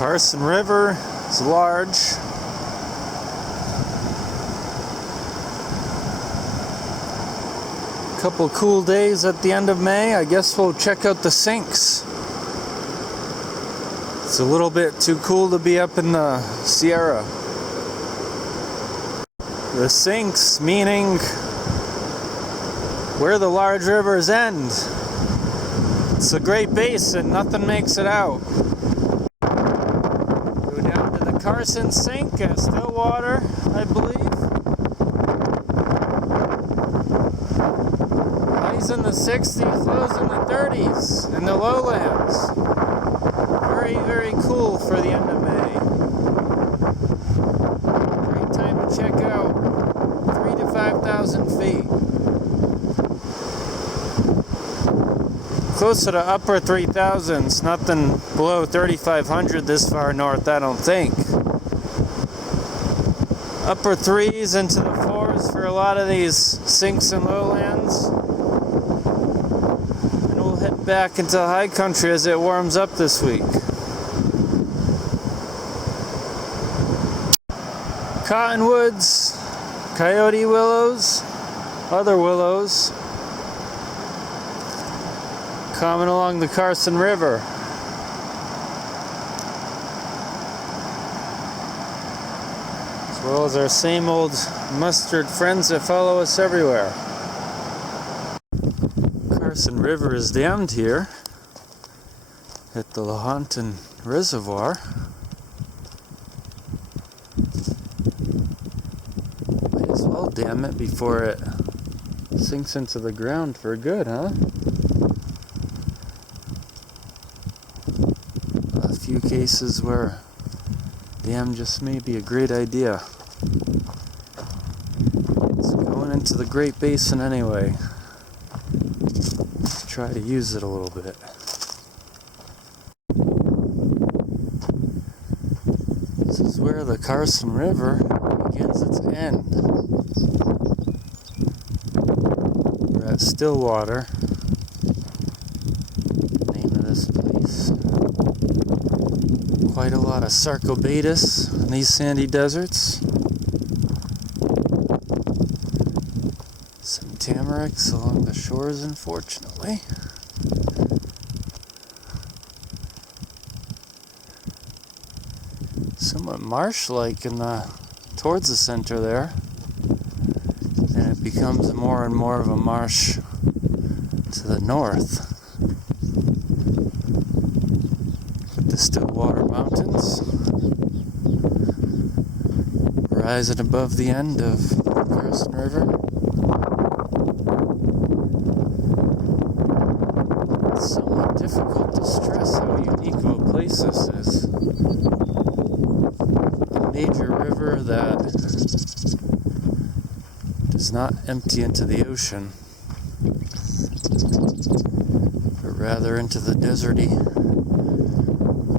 Carson River is large. Couple cool days at the end of May. I guess we'll check out the sinks. It's a little bit too cool to be up in the Sierra. The sinks, meaning where the large rivers end. It's a great basin, nothing makes it out. Go down to the Carson Sink at Stillwater, I believe. Highs in the 60s, lows in the 30s, in the lowlands. Very, very cool for the end of May. Great time to check out 3,000 to 5,000 feet. Closer to upper 3,000s, nothing below 3,500 this far north, I don't think. Upper 3s into the 4s for a lot of these sinks and lowlands. And we'll head back into high country as it warms up this week. Cottonwoods, coyote willows, other willows, common along the Carson River. As well as our same old mustard friends that follow us everywhere. Carson River is dammed here at the Lahontan reservoir. Might as well dam it before it sinks into the ground for good, huh? A few cases where dam just may be a great idea. It's going into the Great Basin anyway. Let's try to use it a little bit. This is where the Carson River begins its end. We're at Stillwater, name of this place. Quite a lot of sarcobatus in these sandy deserts. Some tamarix along the shores, unfortunately. Somewhat marsh-like towards the center there. And it becomes more and more of a marsh to the north. The Stillwater Mountains rising above the end of the Carson River. It's somewhat difficult to stress how unique of a place this is. A major river that does not empty into the ocean, but rather into the deserty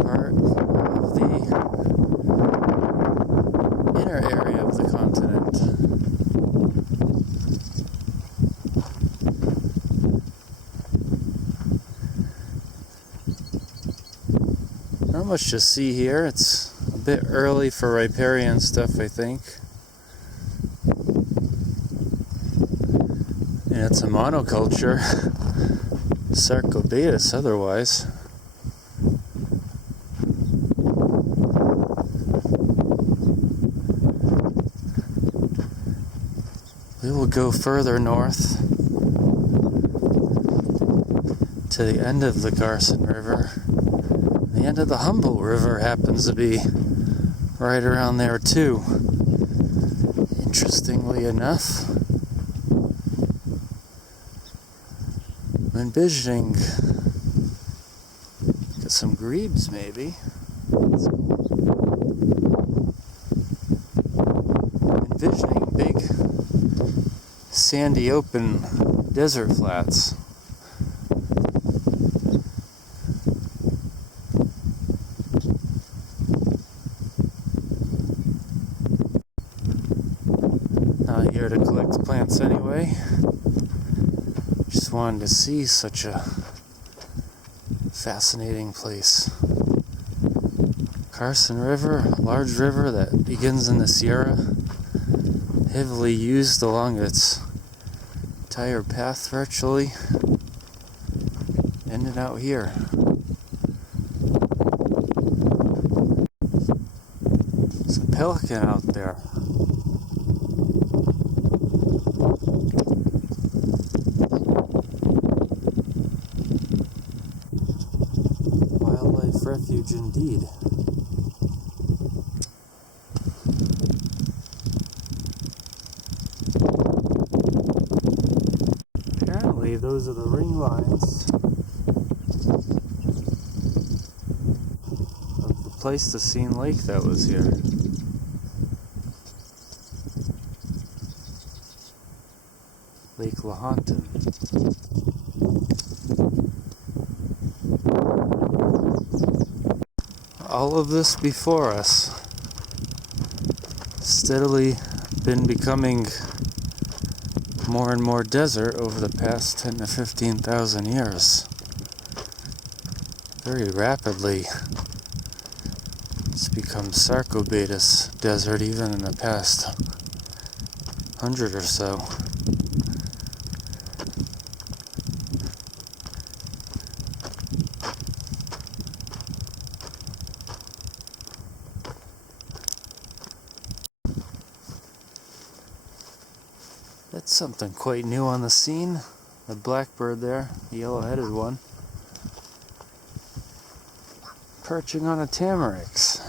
part of the inner area of the continent. Not much to see here. It's a bit early for riparian stuff, I think. And it's a monoculture. Sarcobatus otherwise. We will go further north to the end of the Carson River. The end of the Humboldt River happens to be right around there too. Interestingly enough, I'm envisioning some grebes maybe. Envisioning big sandy open desert flats. Not here to collect plants anyway. Just wanted to see such a fascinating place. Carson River, a large river that begins in the Sierra, heavily used along its entire path virtually, ended out here. There's a pelican out there. Wildlife refuge indeed. Apparently those are the ring lines of the Pleistocene lake that was here. Lake Lahontan. All of this before us steadily been becoming more and more desert over the past 10 to 15,000 years. Very rapidly, it's become Sarcobatus desert even in the past 100 or so. That's something quite new on the scene. The blackbird there, the yellow-headed one, perching on a tamarix.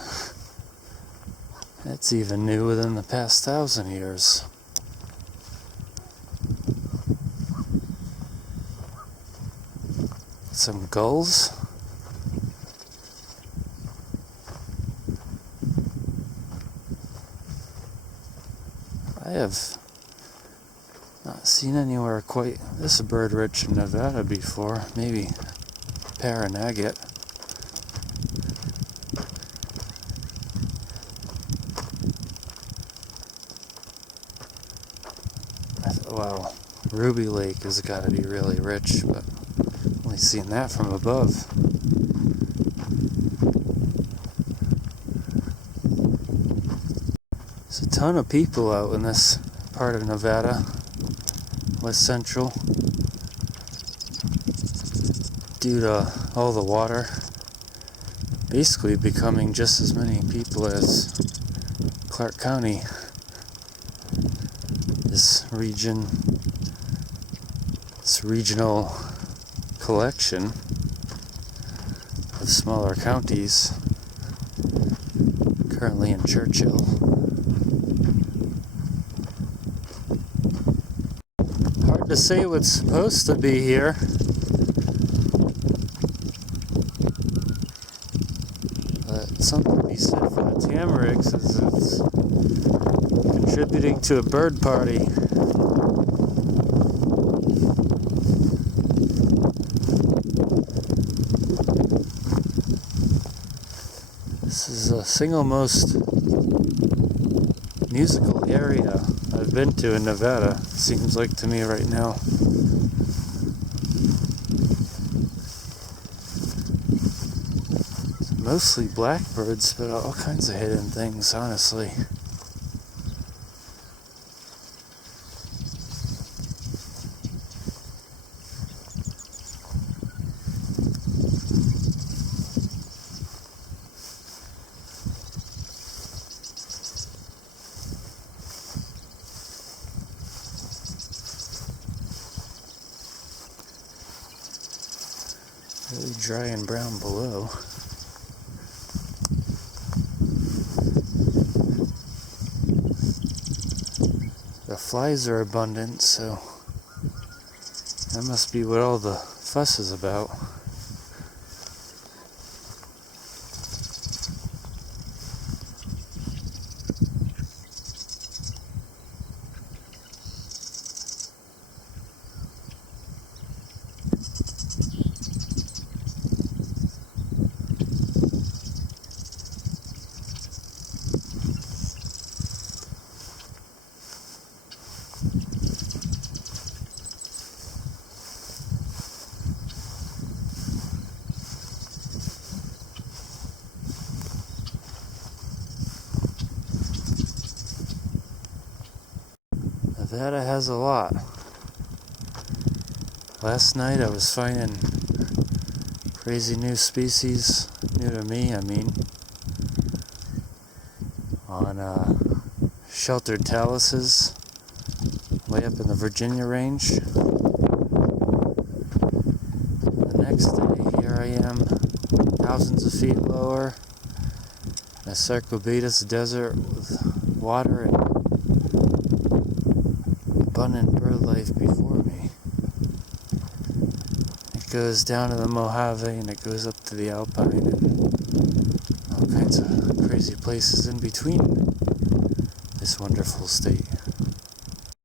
That's even new within the past 1,000 years. Some gulls. I have not seen anywhere quite this bird rich in Nevada before. Maybe paranagate. Wow, Ruby Lake has got to be really rich, but only seen that from above. There's a ton of people out in this part of Nevada. West Central, due to all the water basically becoming just as many people as Clark County. This region, this regional collection of smaller counties currently in Churchill. To say what's supposed to be here. But something to be said for the tamarix is it's contributing to a bird party. This is the single most musical area I've been to in Nevada, seems like to me right now. It's mostly blackbirds, but all kinds of hidden things, honestly. Really dry and brown below. The flies are abundant, so that must be what all the fuss is about. Nevada has a lot. Last night I was finding crazy new species, new to me, I mean, on sheltered taluses way up in the Virginia range. The next day, here I am, thousands of feet lower, in a Sarcobatus desert with water and abundant bird life before me. It goes down to the Mojave and it goes up to the Alpine and all kinds of crazy places in between this wonderful state.